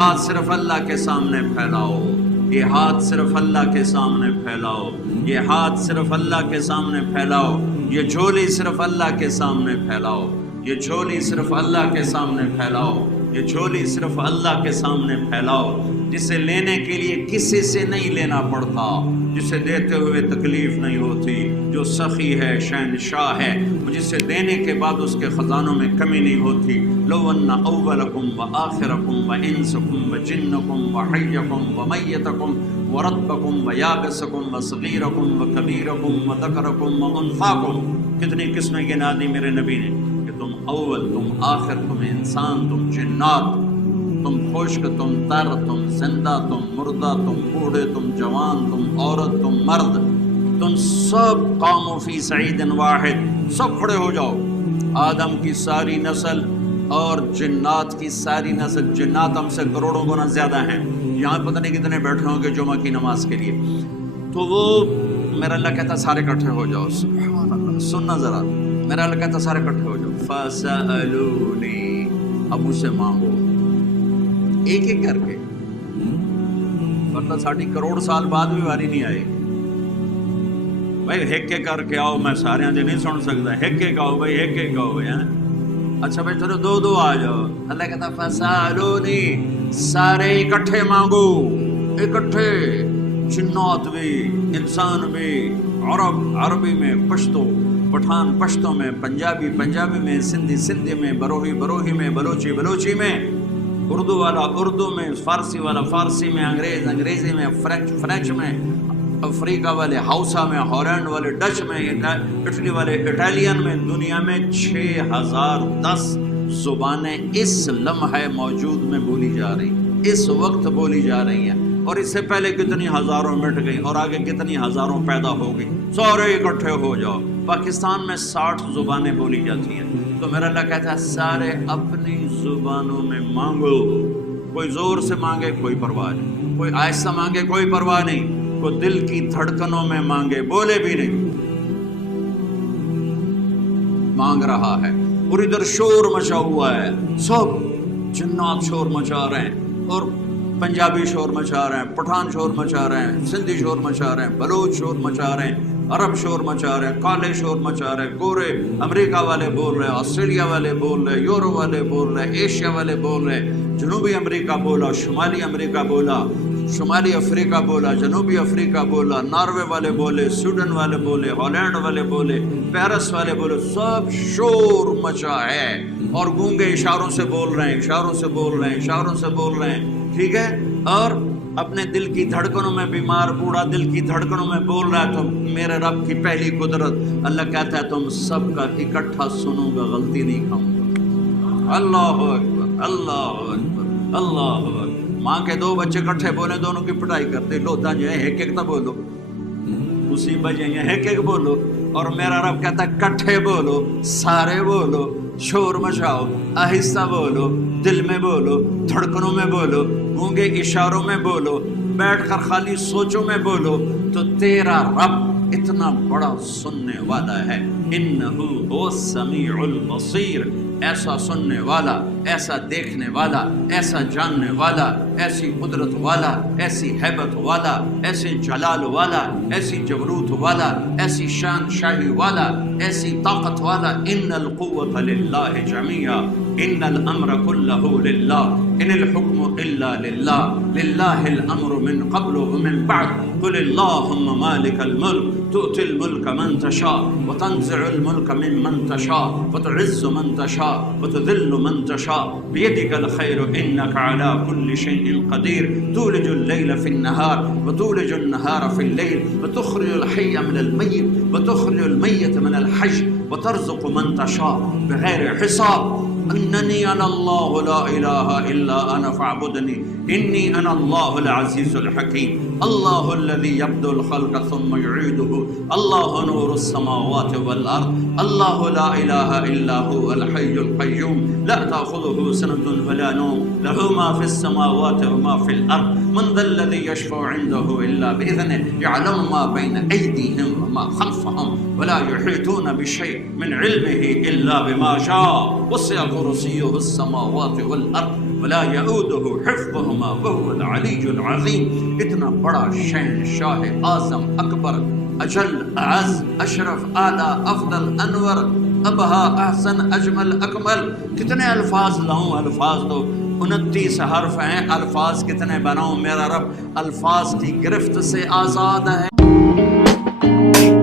ہاتھ صرف اللہ کے سامنے پھیلاؤ، یہ ہاتھ صرف اللہ کے سامنے پھیلاؤ، یہ ہاتھ صرف اللہ کے سامنے پھیلاؤ، یہ جھولی صرف اللہ کے سامنے پھیلاؤ، یہ جھولی صرف اللہ کے سامنے پھیلاؤ، یہ جھولی صرف اللہ کے سامنے پھیلاؤ، جسے لینے کے لیے کسی سے نہیں لینا پڑتا، جسے دیتے ہوئے تکلیف نہیں ہوتی، جو سخی ہے، شہنشاہ ہے، جسے دینے کے بعد اس کے خزانوں میں کمی نہیں ہوتی۔ لو ان اولکم وآخرکم وانسکم وجنکم وحیکم ومیتکم ورطبکم ویابسکم وصغیرکم وکبیرکم وذکرکم وانثاکم، کتنی قسمیں گنا دی میرے نبی نے کہ تم اول، تم آخر، تم انسان، تم جنات، تم خشک، تم تر، تم زندہ، تم مردہ، تم بوڑھے، تم جوان، تم عورت، تم مرد، تم سب قوموا فی صعید واحد، سب کھڑے ہو جاؤ۔ آدم کی ساری نسل اور جنات کی ساری نسل، جنات ہم سے کروڑوں گنا زیادہ ہیں، یہاں پتہ نہیں کتنے بیٹھے ہوں گے جمعہ کی نماز کے لیے، تو وہ میرا اللہ کہتا سارے اکٹھے ہو جاؤ۔ سبحان اللہ، سننا ذرا، میرا اللہ کہتا سارے اکٹھے ہو جاؤ۔ فَسَأَلُونِي، اب مجھ سے مانگو، ایک ایک کر کے، ورنہ ساڑھی کروڑ سال بعد بھی واری نہیں آئے بھائی، ایک ایک کر کے آؤ، میں سارے دے نہیں سن سکتا، ایک ایک آؤ بھائی، ایک ایک آؤ بھائی۔ اچھا بھائی چلو دو دو آ جاؤ۔ اللہ کہتا فَسَأَلُونِي، سارے اکٹھے مانگو، اکٹھے، جنات بھی، انسان بھی، عرب عربی میں، پشتو پٹھان پشتوں میں، پنجابی پنجابی میں، سندھی سندھی میں، بروہی بروہی میں، بلوچی بلوچی میں، اردو والا اردو میں، فارسی والا فارسی میں، انگریز انگریزی میں، فرینچ فرینچ میں، افریقہ والے ہاؤسا میں، ہالینڈ والے ڈچ میں، اٹلی والے اٹالین میں، دنیا میں 6010 زبانیں اس لمحہ موجود میں بولی جا رہی، اس وقت بولی جا رہی ہیں، اور اس سے پہلے کتنی ہزاروں مٹ گئی اور آگے کتنی ہزاروں پیدا ہو گئی۔ سارے اکٹھے ہو جاؤ۔ پاکستان میں 60 زبانیں بولی جاتی ہیں، تو میرا اللہ کہتا ہے سارے اپنی زبانوں میں مانگو، کوئی زور سے مانگے کوئی پرواہ نہیں، کوئی آہستہ مانگے کوئی پرواہ نہیں، کوئی دل کی دھڑکنوں میں مانگے، بولے بھی نہیں، مانگ رہا ہے۔ اور ادھر شور مچا ہوا ہے، سب جنات شور مچا رہے ہیں، اور پنجابی شور مچا رہے ہیں، پٹھان شور مچا رہے ہیں، سندھی شور مچا رہے ہیں، بلوچ شور مچا رہے ہیں، عرب شور مچا رہے ہیں، کالے شور مچا رہے ہیں، گورے امریکہ والے بول رہے ہیں، آسٹریلیا والے بول رہے ہیں، یورو والے بول رہے ہیں، ایشیا والے بول رہے ہیں، جنوبی امریکہ بولا، شمالی امریکہ بولا، شمالی افریقہ بولا، جنوبی افریقہ بولا، ناروے والے بولے، سویڈن والے بولے، ہالینڈ والے بولے، پیرس والے بولے، سب شور مچا ہے، اور گونگے اشاروں سے بول رہے ہیں، اشاروں سے بول رہے ہیں، اشاروں سے بول رہے ہیں، ٹھیک ہے، اور اپنے دل کی دھڑکنوں میں، بیمار بوڑھا دل کی دھڑکنوں میں بول رہا ہے، تو میرے رب کی پہلی قدرت، اللہ کہتا ہے تم سب کا اکٹھا سنوں گا، غلطی نہیں کھاؤں گا۔ اللہ اکبر، اللہ اکبر، اللہ اکبر۔ ماں کے دو بچے کٹھے بولے، دونوں کی پٹائی کرتے، لوتا جو ہے ایک ایک تا بولو، مصیبت جو ہے ایک ایک بولو، اور میرا رب کہتا ہے کٹھے بولو، سارے بولو، شور مچاؤ، آہستہ بولو، دل میں بولو، دھڑکنوں میں بولو، گونگے اشاروں میں بولو، بیٹھ کر خالی سوچوں میں بولو، تو تیرا رب اتنا بڑا سننے والا ہے۔ انہ هو السمیع البصیر، ایسا سننے والا، ایسا دیکھنے والا، ایسا جاننے والا، ایسی قدرت والا، ایسی ہیبت والا، ایسے جلال والا، ایسی جبروت والا، ایسی شان شاہی والا، ایسی طاقت والا۔ ان القوة للہ جميعا، ان الامر كلہ للہ، ان الحکم الا للہ، للہ الامر من قبل ومن بعد، قل اللہم مالک الملک تؤتی الملک من تشاء وتنزع الملک ممن تشاء وتعز من تشاء وتذل من تشاء بيدك الخير إنك على كل شيء قدير، تولج الليل في النهار وتولج النهار في الليل وتخرج الحي من الميت وتخرج الميت من الحي وترزق من تشاء بغير حساب، انني انا الله لا اله الا انا فاعبدني انی انا اللہ العزیز الحکیم، اللہ الذی یبدأ الخلق ثم یعیدہ، اللہ نور السماوات والارض، اللہ لا الہ الا هو الحی القیوم لا تأخذہ سنة ولا نوم، لہ ما فی السماوات وما فی الارض، من ذا الذی یشفع عنده الا بإذنہ، یعلم ما بین ایدیہم وما خلفہم ولا یحیطون بشیء من علمہ الا بما شاء، وسع کرسیہ السماوات والارض ولا يؤوده حفظهما وهو العلی العظیم. اتنا بڑا شہن شاہ اعظم اکبر اجل اعز اشرف اعلیٰ افضل انور ابہا احسن اجمل اکمل. کتنے الفاظ لاؤں؟ الفاظ تو 29 حرف ہیں، الفاظ کتنے بناؤں؟ میرا رب الفاظ کی گرفت سے آزاد ہے.